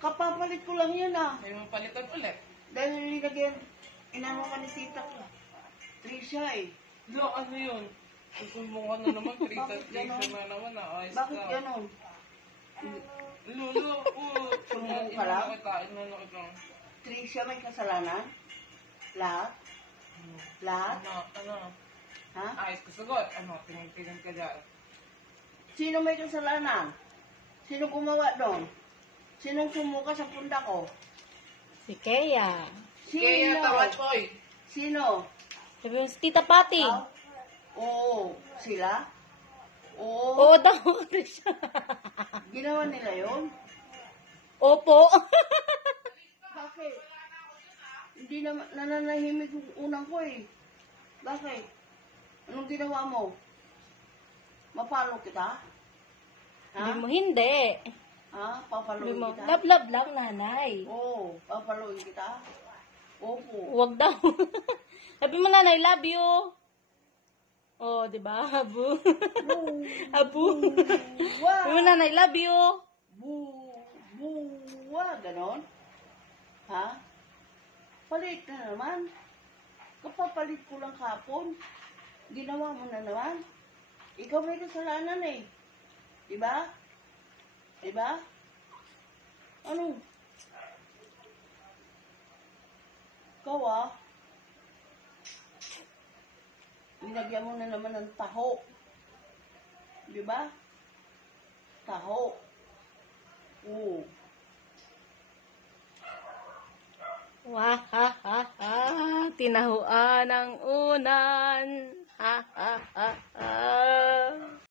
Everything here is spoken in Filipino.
Kapapalit ko lang yan ah. May mapalitan ulit. Dahil nilagyan, inano ka ni Tita ko. Trisha eh. Lo, ano yun? Susumbong ka na naman, Bakit Trisha ganon? na naman, ayos Bakit ka. ganon? Lolo, Sumbong ka lang? Inano kita. Trisha may kasalanan? Lahat? Lahat? Ano? Ha? Ayos ka sagot. Ano, tingin ka dyan. Sino may kasalanan? Sino gumawa doon? Sinong sumuka sa punda ko? Si Kea. Sino? Kaya tawad ko eh. Sino? Sabi mo si Tita Pati. Ikaw? Oo. Sila? Oo. Oo daw, Trisha. Ginawa nila yun? Opo. Bakit? Hindi na nananahimik yung unang ko eh. Bakit? Anong ginawa mo? Mapalo kita? Hindi mo hindi. Ha? Hindi Papaluin mo. kita? Love lang, nanay. Oo. Papaluin kita? Opo. Huwag daw. Sabi mo, nanay, love you. Oh, di ba? Abu. Abu. Wow. Sabi mo, nanay, love you. Buwa. Ganon? Ha? Palit na naman. Kapapalit ko lang kapon. Ginawa mo na naman. Ikaw may kasalanan eh. Diba? Diba? Ano? Ikaw ah. Binagyan mo na naman ng taho. Diba? Taho. Oo. Wah, ha, ha, ha. Tinahuan ng unan. Ha, ha, ha, ha.